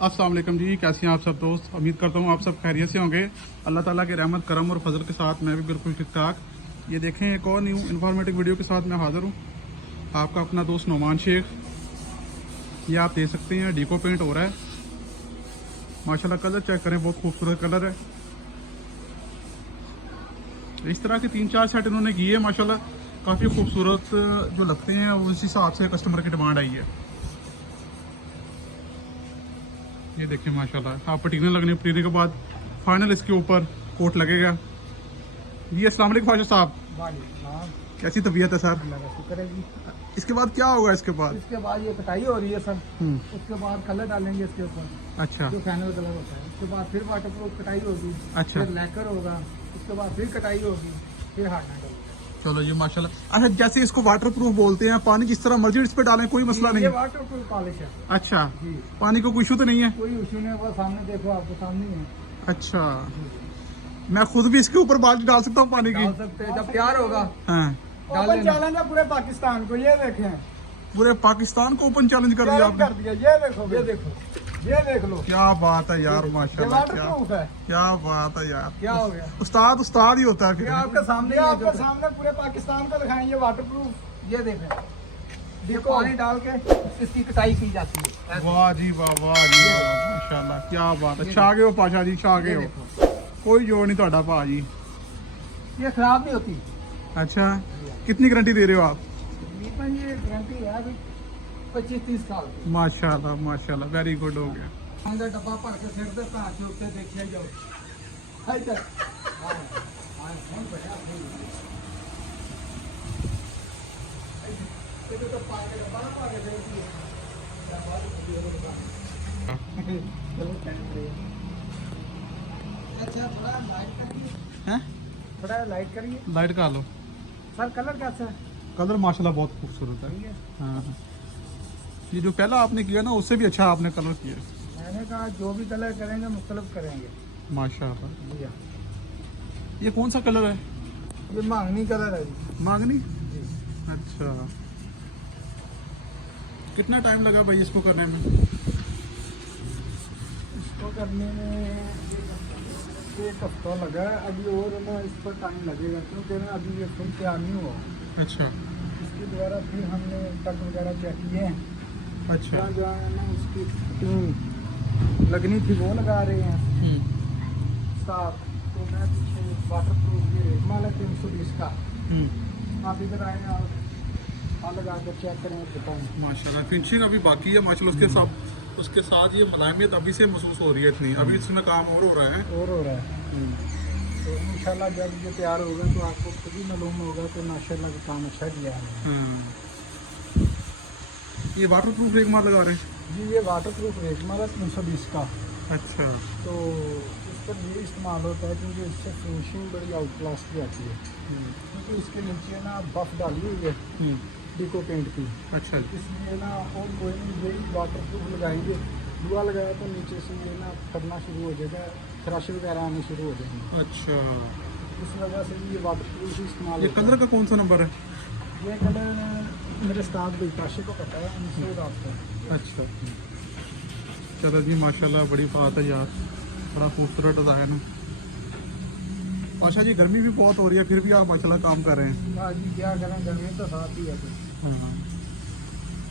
अस्सलाम वालेकुम जी, कैसे हैं आप सब दोस्त। उम्मीद करता हूँ आप सब खैरियत से होंगे। अल्लाह ताला के रहमत करम और फजल के साथ मैं भी बिल्कुल ठीक ठाक। ये देखें, एक और न्यू इन्फॉर्मेटिव वीडियो के साथ मैं हाज़िर हूँ। आपका अपना दोस्त नोमान शेख। ये आप देख सकते हैं डीको पेंट हो रहा है माशाल्लाह। कलर चेक करें, बहुत खूबसूरत कलर है। इस तरह के 3-4 सेट इन्होंने किए हैं माशाल्लाह। काफ़ी खूबसूरत जो लगते हैं उस हिसाब से कस्टमर की डिमांड आई है। ये देखिए माशाल्लाह, आप पटीने लगने के बाद फाइनल इसके ऊपर कोट लगेगा। जी अस्सलाम वालेकुम ख्वाजा साहब, कैसी तबीयत है सर? शुक्र है जी। इसके बाद क्या होगा? इसके बाद ये कटाई हो रही है सर। उसके बाद कलर डालेंगे इसके ऊपर, अच्छा, जो फाइनल कलर होता है। उसके बाद फिर वाटरप्रूफ कटाई होगी, अच्छा, फिर लैकर होगा, उसके बाद फिर कटाई होगी, फिर हार्डनेस होगा। चलो जी माशाल्लाह। अच्छा, जैसे इसको वाटरप्रूफ बोलते हैं, पानी जिस तरह मर्जी इस पे डालें, कोई मसला नहीं ये है? वाटरप्रूफ पॉलिश है अच्छा जी। पानी को कोई इशू तो नहीं है? कोई इशू नहीं, वो सामने देखो, आपको सामने ही है। अच्छा, मैं खुद भी इसके ऊपर बाल्टी डाल सकता हूँ पानी की? डाल सकते हैं, जब तैयार होगा। हाँ, ओपन चैलेंज है पूरे पाकिस्तान को। ये देखें, पूरे पाकिस्तान को ओपन चैलेंज कर दिया आपने। कर दिया। ये देखो, ये देखो, ये देख लो। क्या बात है यार, माशाल्लाह। वाटरप्रूफ है। क्या बात है यार, क्या हो गया? उस्ताद उस्ताद ही होता है ये फिर। आपके सामने, आपके सामने पूरे पाकिस्तान को दिखाएंगे वाटरप्रूफ। ये देखें, देखो पानी डाल के इसकी कटाई की जाती है। वाह जी वाह, वाह जी वाह, माशाल्लाह क्या बात है। छा गए हो पाशा जी, छा गए हो। कोई जोड़ नहीं ਤੁਹਾਡਾ भाजी। ये खराब नहीं होती। अच्छा, कितनी गारंटी दे रहे हो आप? तकरीबन ये गारंटी है अभी 25-30 साल की। माशाल्लाह माशाल्लाह, वेरी गुड हो गया। अंदर डब्बा भर के फेंक दे, कहाँ से उठते देखिए जाओ। इधर हाँ, हाँ, बहुत बढ़िया फूल है। इधर तो पानी का डब्बा ना पा के फेंक दिए। चलो टाइम पे। अच्छा, थोड़ा लाइट करिए। हैं? थोड़ा लाइट करिए लाइट का लो सर। कलर कैसा है? कलर माशाल्लाह बहुत खूबसूरत है। हाँ, ये जो पहला आपने किया ना, उससे भी अच्छा आपने कलर किया। मैंने कहा जो भी कलर करेंगे मुख्तलिफ करेंगे माशाल्लाह। भैया। ये कौन सा कलर है? ये मांगनी कलर है जी। मांगनी। जी। अच्छा, कितना टाइम लगा भाई इसको करने में? इसको करने में एक हफ्ता लगा है अभी, और ना इस पर टाइम लगेगा क्योंकि ना अभी ये फुल तैयार नहीं हुआ। अच्छा इसके द्वारा फिर हमने कट वगैरह चेक किए हैं। अच्छा, जहाँ जहाँ है ना उसकी फिटिंग लगनी थी वो लगा रहे हैं साफ। तो मैं पीछे वाटरप्रूफ ये रेगमाल है 320 का। आप इधर आए और लगा कर चेक करें, बताएँ। माशाल्लाह फिनिशिंग अभी बाकी है माशाल्लाह। उसके साथ ये मुलायमियत अभी से महसूस हो रही है इतनी। अभी इसमें काम और हो रहा है। और हो रहा है। तो इंशाल्लाह जब ये तैयार होगा तो आपको खुद ही मालूम होगा कि माशाल्लाह का काम अच्छा किया है। ये वाटर प्रूफ रेगमाल लगा रहे हैं जी। ये वाटरप्रूफ रेगमाल है 320 का। अच्छा, तो इस पर ये इस्तेमाल होता है क्योंकि इससे फिनिशिंग बड़ी आउट क्लास की आती है। क्योंकि इसके नीचे ना बफ डाली हुई है डीको पेंट की। अच्छा, इसलिए ना और कोई नहीं, यही वाटरप्रूफ लगाएंगे। दुआ लगाया तो नीचे से ये ना फटना शुरू हो जाएगा, क्रश वगैरह आने शुरू हो जाएंगे। अच्छा। इस वजह से ये वाटरप्रूफ ही इस्तेमाल ये होता कलर का कौन सा नंबर है? है। ये कलर मेरे उस्ताद बिकाशी को पता है, उनसे आपको। अच्छा, चलो जी माशाल्लाह, बड़ी बात है यार, बड़ा खूबसूरत डिज़ाइन है। अच्छा जी, गर्मी भी बहुत हो रही है, फिर भी आप माशाल्लाह काम कर रहे हैं। हाँ जी, क्या करें, गर्मी तो साथ ही है। हाँ,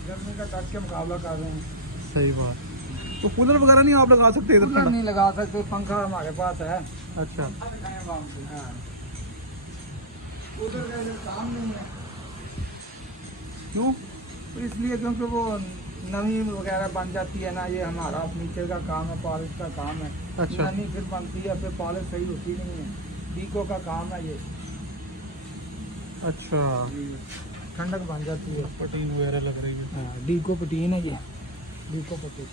गर्मी का डट के मुकाबला कर रहे हैं। सही बात। तो कूलर वगैरह नहीं आप लगा सकते इधर? कूलर नहीं लगा सकते, पंखा हमारे पास है। अच्छा, हाँ। उधर का काम नहीं है। क्यों? तो इसलिए क्योंकि वो नमी वगैरह बन जाती है ना। ये हमारा नीचे का काम है, पॉलिश का काम है। अच्छा, नमी फिर बनती है, फिर पॉलिश सही होती नहीं है। डीको का काम है ये। अच्छा, ठंडक बन जाती है। पटीन वगैरह लग रही है। हाँ, डीको पटीन है ये, डीको पटीन।